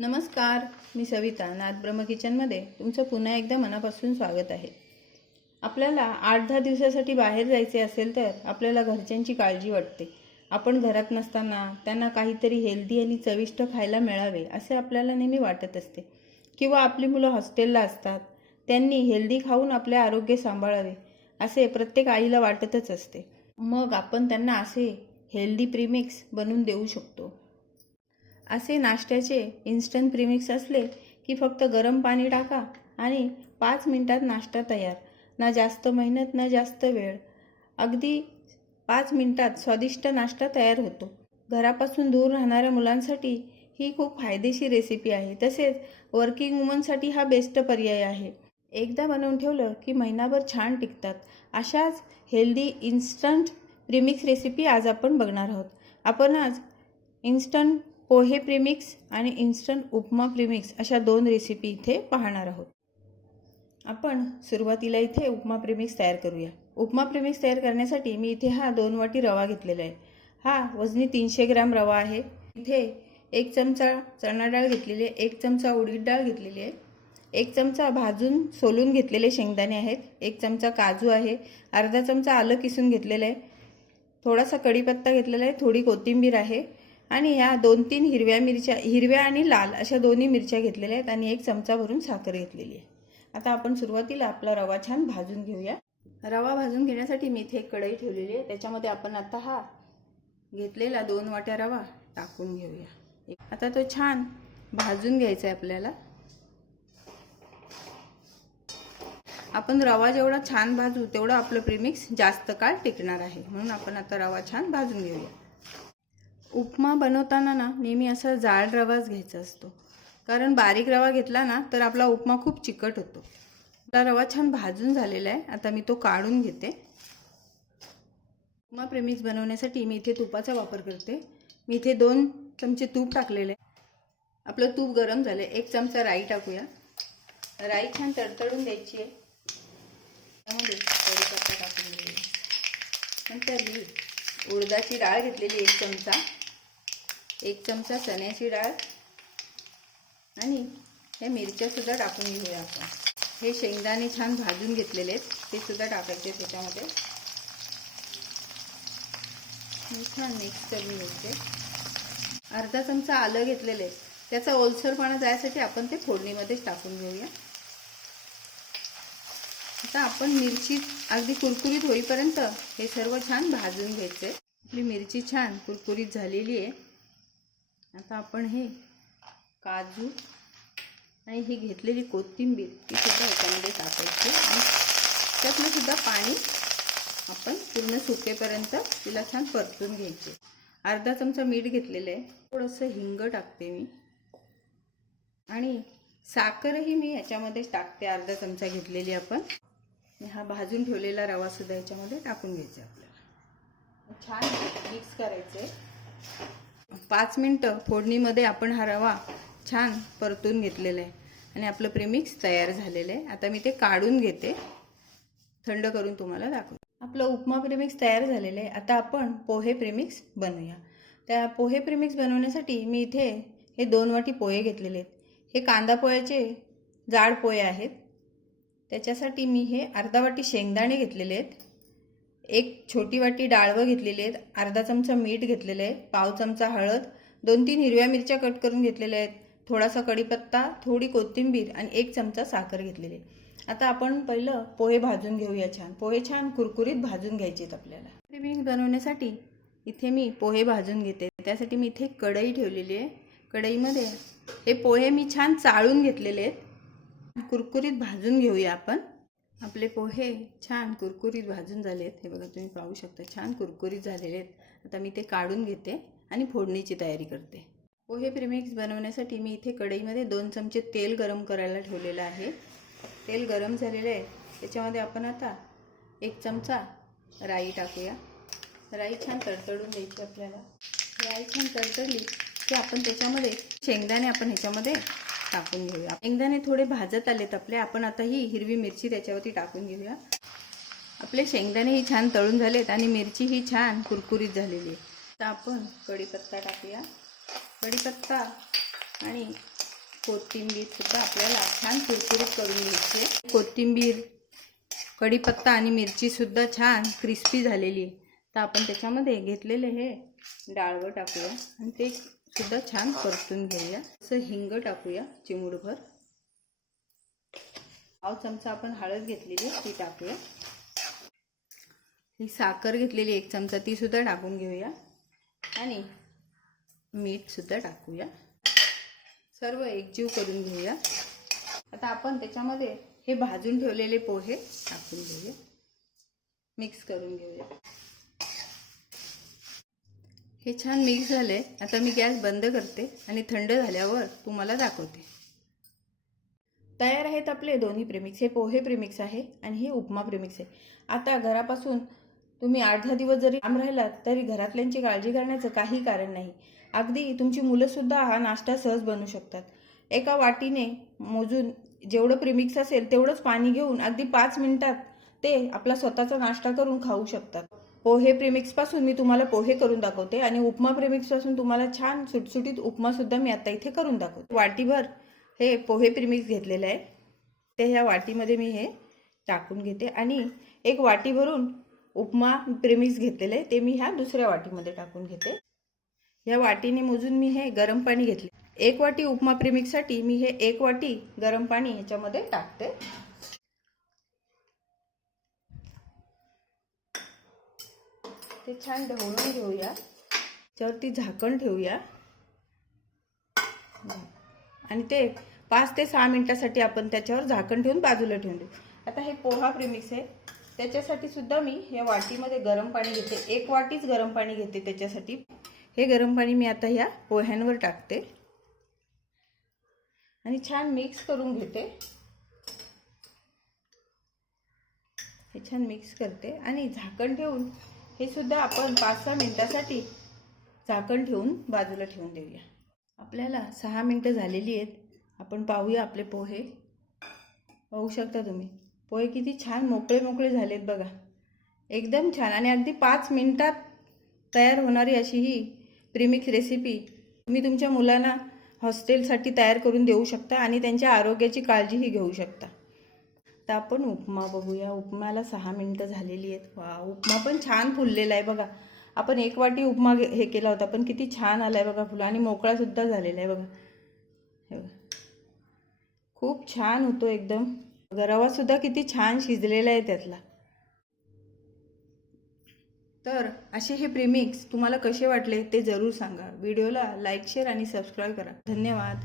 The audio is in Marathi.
नमस्कार, मी सविता नाथ ब्रह्म किचनमध्ये तुमचं पुन्हा एकदा मनापासून स्वागत आहे। आपल्याला 8-10 दिवसासाठी बाहेर जायचे असेल तर आपल्याला घरच्यांची काळजी वाटते। आपण घरात नसताना त्यांना काहीतरी हेल्दी आणि चविष्ट खायला मिळावे असे आपल्याला नेहमी वाटत असते, किंवा आपली मुलं हॉस्टेलला असतात, त्यांनी हेल्दी खाऊन आपले आरोग्य सांभाळावे असे प्रत्येक आईला वाटतच असते। मग आपण त्यांना असे हेल्दी प्रीमिक्स बनवून देऊ शकतो। असे नाश्त्याचे इन्स्टंट प्रीमिक्स असले की फक्त गरम पाणी टाका आणि 5 मिनिटात नाश्ता तयार। ना जास्त मेहनत ना जास्त वेळ, अगदी 5 मिनिटात स्वादिष्ट नाश्ता तयार होतो। घरापासून दूर राहणाऱ्या मुलांसाठी ही खूप फायदेशीर रेसिपी आहे। तसेच वर्किंग वुमनसाठी हा बेस्ट पर्याय आहे। एकदा बनवून ठेवलं की महिनाभर छान टिकतात। अशाच हेल्दी इन्स्टंट प्रीमिक्स रेसिपी आज आपण बघणार आहोत। आपण आज इन्स्टंट पोहे प्रीमिक्स आणि इन्स्टंट उपमा प्रीमिक्स अशा 2 रेसिपी इथे पाहणार आहोत। आपण सुरुवातीला इथे उपमा प्रीमिक्स तयार करूया। उपमा प्रीमिक्स तयार करण्यासाठी मी इथे हा 2 वाटी रवा घेतलेला आहे। हा वजनी 300 ग्रॅम रवा आहे। इथे 1 चमचा चणा डाळ घेतलेली आहे, 1 चमचा उडीद डाळ घेतलेली आहे, 1 चमचा भाजून सोलून घेतलेले शेंगदाणे आहेत, 1 चमचा काजू आहे, अर्धा चमचा आलं किसून घेतलेलं आहे, थोडासा कढीपत्ता घेतलेला आहे, थोडी कोथिंबीर आहे आणि ह्या 2-3 हिरव्या मिरच्या, हिरव्या आणि लाल अशा दोन्ही मिरच्या घेतलेल्या आहेत आणि 1 चमचा भरून साखर घेतलेली आहे। आता आपण सुरुवातीला आपला रवा छान भाजून घेऊया। रवा भाजून घेण्यासाठी मी इथे एक कढई ठेवलेली आहे, त्याच्यामध्ये आपण आता हा घेतलेला 2 वाट्या रवा टाकून घेऊया। आता तो छान भाजून घ्यायचा आहे आपल्याला। आपण रवा जेवढा छान भाजू तेवढा आपलं प्रीमिक्स जास्त काळ टिकणार आहे, म्हणून आपण आता रवा छान भाजून घेऊया। उपमा बनवताना ना नेहमी असा जाड रवाच घ्यायचा असतो, कारण बारीक रवा घेतला ना तर आपला उपमा खूप चिकट होतो। आपला रवा छान भाजून झालेला आहे, आता मी तो काढून घेते। उपमा प्रीमिक्स बनवण्यासाठी मी इथे तुपाचा वापर करते। मी इथे 2 चमचे तूप टाकलेले आहे। आपलं तूप गरम झाले, 1 चमचा राई टाकूया। राई छान तडतडून द्यायची आहे, त्यामध्ये कढीपत्ता टाकून घेऊया। नंतर ही उडदाची डाळ घेतलेली 1 चमचा, 1 चमचा चण्याची डाळ आणि हे मिरच्या सुद्धा टाकून घेऊया आपण। हे शेंगदाणे छान भाजून घेतलेले आहेत, ते सुद्धा टाकायचे त्याच्यामध्ये। छान मिक्स करून घ्यायचे। अर्धा चमचा आलं घेतलेले, त्याचा ओलसरपणा जायसाठी आपण ते फोडणीमध्येच टाकून घेऊया। आता आपण मिरची अगदी कुरकुरीत होईपर्यंत हे सर्व छान भाजून घ्यायचे। आपली मिरची छान कुरकुरीत झालेली आहे। आता आपण हे काजू आणि ही घेतलेली कोथिंबीर ती सुद्धा याच्यामध्ये टाकायची आणि त्यातलं सुद्धा पाणी आपण पूर्ण सुकेपर्यंत तिला छान परतून घ्यायचे। अर्धा चमचा मीठ घेतलेलं आहे, थोडंसं हिंग टाकते मी आणि साखरही मी याच्यामध्येच टाकते, अर्धा चमचा घेतलेली आपण। हा भाजून ठेवलेला रवा सुद्धा याच्यामध्ये टाकून घ्यायचा आपल्याला। छान मिक्स करायचे। 5 मिनिटं फोडणीमध्ये आपण हा रवा छान परतून घेतलेला आहे आणि आपलं प्रीमिक्स तयार झालेलं आहे। आता मी ते काढून घेते, थंड करून तुम्हाला दाखवते। आपलं उपमा प्रीमिक्स तयार झालेलं आहे। आता आपण पोहे प्रीमिक्स बनवूया। त्या पोहे प्रीमिक्स बनवण्यासाठी मी इथे हे 2 वाटी पोहे घेतलेले आहेत। हे कांदा पोह्याचे जाड पोहे आहेत। त्याच्यासाठी मी हे अर्धा वाटी शेंगदाणे घेतलेले आहेत, 1 छोटी वाटी डाळवं घेतलेली आहेत, अर्धा चमचा मीठ घेतलेले आहे, पाव चमचा हळद, 2-3 हिरव्या मिरच्या कट करून घेतलेल्या आहेत, थोडासा कढीपत्ता, थोडी कोथिंबीर आणि 1 चमचा साखर घेतलेली आहे। आता आपण पहिलं पोहे भाजून घेऊया छान। पोहे छान कुरकुरीत भाजून घ्यायचे आहेत आपल्याला। प्रीमिक्स बनवण्यासाठी इथे मी पोहे भाजून घेते। त्यासाठी मी इथे कढई ठेवलेली आहे। कढईमध्ये हे पोहे मी छान चाळून घेतलेले आहेत, कुरकुरीत भाजून घेऊया आपण। आपले पोहे छान कुरकुरीत भाजून झाले आहेत, हे बघा तुम्ही पाहू शकता, छान कुरकुरीत झालेले आहेत। आता मी ते काढून घेते आणि फोडणीची तयारी करते। पोहे प्रीमिक्स बनवण्यासाठी मी इथे कढईमध्ये 2 चमचे तेल गरम करायला ठेवलेलं आहे। तेल गरम झालेले आहे, त्याच्यामध्ये आपण आता 1 चमचा राई टाकूया। राई छान तडतडून द्यायची आपल्याला। राई छान तडतडली की आपण त्याच्यामध्ये शेंगदाणे आपण ह्याच्यामध्ये टाकून घेऊया। शेंगदाणे थोडे भाजत आलेत आपले, आपण आता ही हिरवी मिरची त्याच्यावरती टाकून घेऊया। आपले शेंगदाणे ही छान तळून झालेत आणि मिरची ही छान कुरकुरीत झालेली आहे। आता आपण कढीपत्ता टाकूया। कढीपत्ता आणि कोथिंबीर सुद्धा आपल्याला छान कुरकुरीत करून घ्यायची आहे. कोथिंबीर, कढीपत्ता आणि मिरची सुद्धा छान क्रिस्पी झालेली आहे. तर आपण त्याच्यामध्ये घेतलेले हे डाळवं टाकूया आणि ते सुद्धा छान परतून घेऊया. असं हिंग टाकूया चिमूटभर. पाव चमचा आपण हळद घेतलेली ती टाकूया. ही साखर घेतलेली 1 चमचा ती सुद्धा टाकून घेऊया आणि मीठ सुद्धा टाकूया. सर्व एकजीव करून घेऊया. आता आपण त्याच्यामध्ये हे भाजून ठेवलेले पोहे टाकून घेऊया. मिक्स करून घेऊया. हे छान मिक्स झाले. आता मी गॅस बंद करते आणि थंड झाल्यावर तुम्हाला दाखवते. तयार आहेत आपले दोन्ही प्रेमिक्स. हे पोहे प्रेमिक्स आहे आणि हे उपमा प्रेमिक्स आहे. आता घरापासून तुम्ही 8-10 दिवस जरी लांब राहिलात तरी घरातल्यांची काळजी करण्याचं काही कारण नाही. अगदी तुमची मुलंसुद्धा हा नाश्ता सहज बनवू शकतात. एका वाटीने मोजून जेवढं प्रेमिक्स असेल तेवढंच पाणी घेऊन अगदी 5 मिनिटात ते आपला स्वतःचा नाश्ता करून खाऊ शकतात. पोहे प्रेमिक्सपासून मी तुम्हाला पोहे करून दाखवते आणि उपमा प्रेमिक्सपासून तुम्हाला छान सुटसुटीत उपमासुद्धा मी आता इथे करून दाखवते. वाटीभर हे पोहे प्रेमिक्स घेतलेलं आहे ते ह्या वाटीमध्ये मी हे टाकून घेते आणि 1 वाटी भरून उपमा प्रेमिक्स घेतलेले आहे ते मी ह्या दुसऱ्या वाटीमध्ये टाकून घेते. ह्या वाटीने मोजून मी हे गरम पाणी घेतले. 1 वाटी उपमा प्रेमिक्ससाठी मी हे 1 वाटी गरम पाणी ह्याच्यामध्ये टाकते. ते छान ढवळून घेऊया. त्यावरती झाकण ठेवूया आणि ते 5 ते 6 मिनिटासाठी आपण त्याच्यावर झाकण ठेवून बाजूला ठेवून देऊ. आता हे पोहा प्रेमिक्स आहे त्याच्यासाठी सुद्धा मी या वाटीमध्ये गरम पाणी घेते. 1 वाटीच गरम पाणी घेते त्याच्यासाठी. हे गरम पाणी मी आता ह्या पोह्यांवर टाकते आणि छान मिक्स करून घेते. हे छान मिक्स करते आणि झाकण ठेवून हे सुद्धा आपण 5-6 मिनिटासाठी झाकण ठेवून बाजूला ठेवून देऊया. आपल्याला 6 मिनिटं झालेली आहेत. आपण पाहूया आपले पोहे. पाहू शकता तुम्ही पोहे किती छान मोकळे मोकळे झालेत बघा. एकदम छान आणि अगदी 5 मिनिटात तयार होणारी अशी ही प्रेमिक्स रेसिपी तुम्ही तुमच्या मुलांना हॉस्टेलसाठी तयार करून देऊ शकता आणि त्यांच्या आरोग्याची काळजीही घेऊ शकता. तर आपण उपमा बघूया. उपमाला 6 मिनिटं झालेली आहेत. वा, उपमा पण छान फुललेला आहे बघा. आपण 1 वाटी उपमा हे केला होता पण किती छान आला आहे बघा फुलं आणि मोकळासुद्धा झालेला आहे बघा. हे बघा खूप छान होतो एकदम. रवासुद्धा किती छान शिजलेला आहे त्यातला. तर असे हे प्रेमिक्स तुम्हाला कसे वाटले ते जरूर सांगा. व्हिडिओला लाईक, शेअर आणि सबस्क्राईब करा. धन्यवाद.